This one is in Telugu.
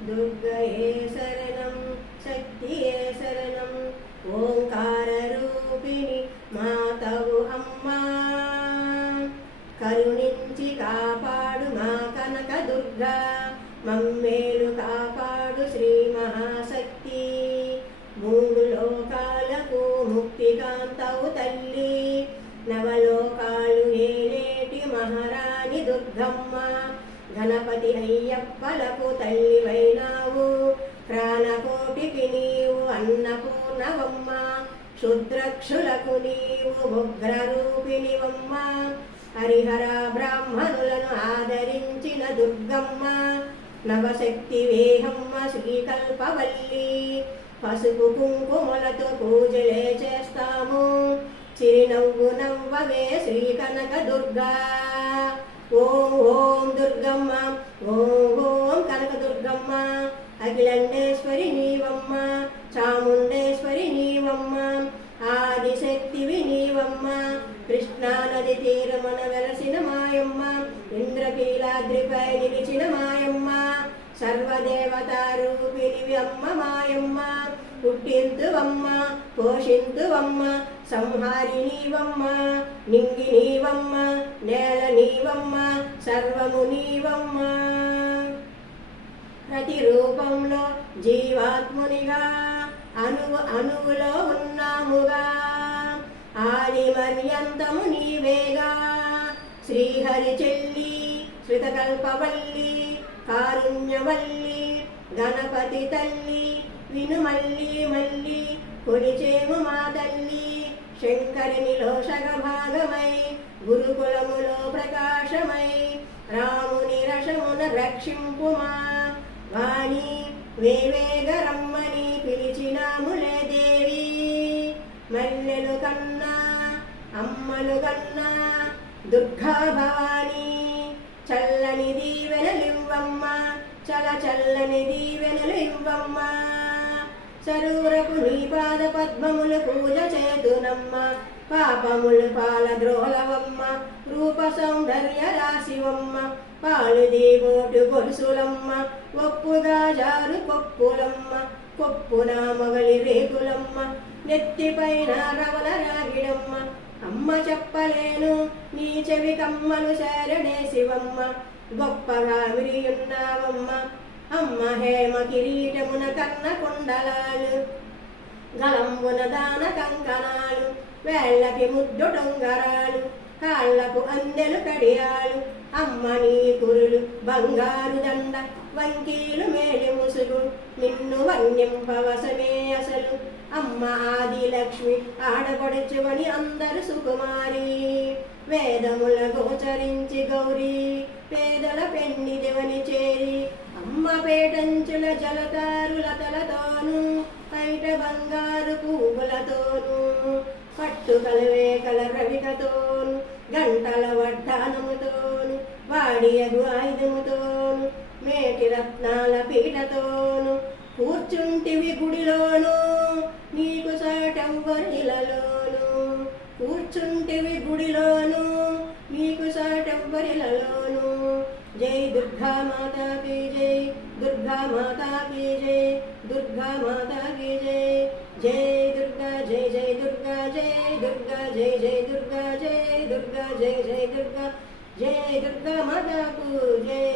दुर्गये शरणं शक्तिये शरणं ఓంకారరూపిణి మాతవు అమ్మా కరుణించి కాపాడు మా కనక దుర్గా మమ్మేలు కాపాడు శ్రీ మహాశక్తి మూడు లోకాలకు ముక్తికాంతవు తల్లి నవలోకాలు ఏలేటి మహారాణి దుర్గమ్మ గణపతి అయ్యప్పలకు తల్లివైనావు ప్రాణకోటికి నీవు అన్నపూర్ణవమ్మ శుద్రక్షులకు నీవు ఉగ్రరూపిణివమ్మ హరిహర బ్రాహ్మణులను ఆదరించిన దుర్గమ్మ నవశక్తి వేహమ్మ శ్రీకల్పవల్లి పసుపు కుంకుమలతో పూజలే చేస్తాము చిరునవ్వు నవ్వవే శ్రీ కనక దుర్గా ఓం ఓం దుర్గమ్మ ఓం ఓం కనక దుర్గమ్మ అఖిలండేశ్వరి నీవమ్మ చాముండేశ్వరి నీవమ్మ ఆదిశక్తివి నీవమ్మ కృష్ణానది తీరమున వెలసిన మాయమ్మ ఇంద్రకీలాద్రిపై నిలిచిన మాయమ్మ సర్వదేవతారూపిణివి అమ్మ మాయమ్మ పుట్టింతువమ్మ పోషింతువమ్మ సంహారి నీవమ్మ నింగి నీవమ్మ నేల నీవమ్మ సర్వము నీవమ్మ ప్రతి రూపంలో జీవాత్మునిగా అణువులో ఉన్నాముగా ఆది మర్యంతము నీవేగా శ్రీహరి చెల్లి శ్రుతకల్పవల్లి కారుణ్యవల్లి గణపతి తల్లి విను మల్లి మల్లి కొలిచేము మా తల్లి శంకరునిలో సగభాగమై గురుకులములో ప్రకాశమై రాముని రసమున రక్షింపుమా వాణి వేవేగరమ్మని పిలిచినాములే దేవి మల్లెలు కన్నా అమ్మలు కన్నా దుర్గా భవాని చల్లని దీవెనలివ్వమ్మ చల్లని దీవెనలు ఇవ్వమ్మ సరూరపు నీ పాద పద్మములు పూజ చేతునమ్మ పాపములు పాల ద్రోలవమ్మ రూప సౌందర్య రాశివమ్మ పాలు దీవోటు గొలుసులమ్మ ఒప్పుగా జారు కొప్పులమ్మ కొప్పున మొగలి రేకులమ్మ నెత్తిపైన రవల రాగిడమ్మ అమ్మ చెప్పలేను నీ చెవి కమ్మలు శరణే శివమ్మ గొప్పగా విరియున్నావమ్మ అమ్మ హేమ కిరీటమున కన్న కుండలాలు గలంబున దాన కంకణాలు వేళ్ళకి ముద్దు డొంగరాలు కాళ్ళకు అందెలు కడియాలు అమ్మ నీ కురులు బంగారు దండ వంకీలు మేలి ముసుగు నిన్ను వన్యంపవసమే అసలు అమ్మ ఆది లక్ష్మి ఆడపడుచువని అందరు సుకుమారి వేదముల గోచరించి గౌరీ పేదల పెన్నిదివని చేరి అమ్మ పేటంచుల జలతారులతలతోను పైట బంగారు పువ్వులతోను పట్టు కలవేకల రవికతోను గంటల వడ్డానముతోను వాడియగు ఆయుధముతోను మేటి రత్నాల పీటతోను కూర్చుంటివి గుడిలోను నీకు సాటెవ్వరిలలోను కూర్చుంటివి గుడిలోను నీకు సాటెవ్వరిలలోను జై దుర్గా మాతా కీ జై దుర్గా మాతా కీ జై దుర్గా మాతా కీ జై జై దుర్గా జై జై దుర్గా జై దుర్గా జై జై దుర్గా జై దుర్గా జై జై దుర్గా జై దుర్గా మాతాకు జై